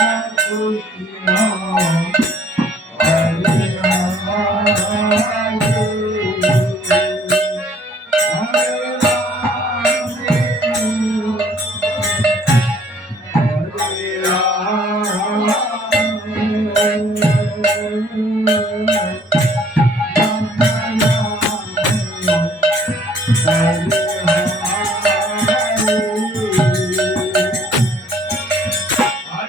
Krishna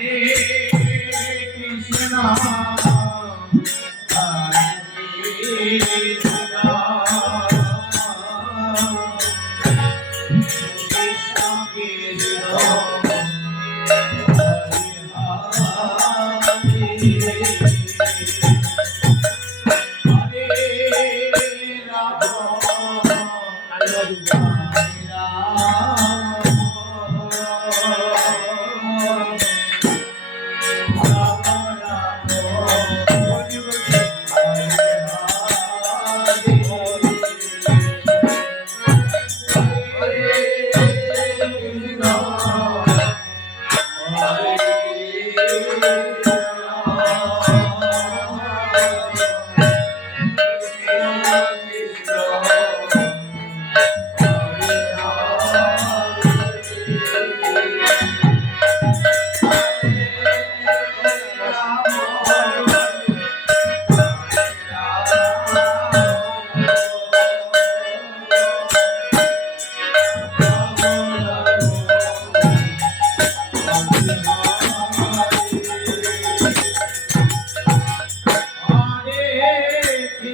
Hare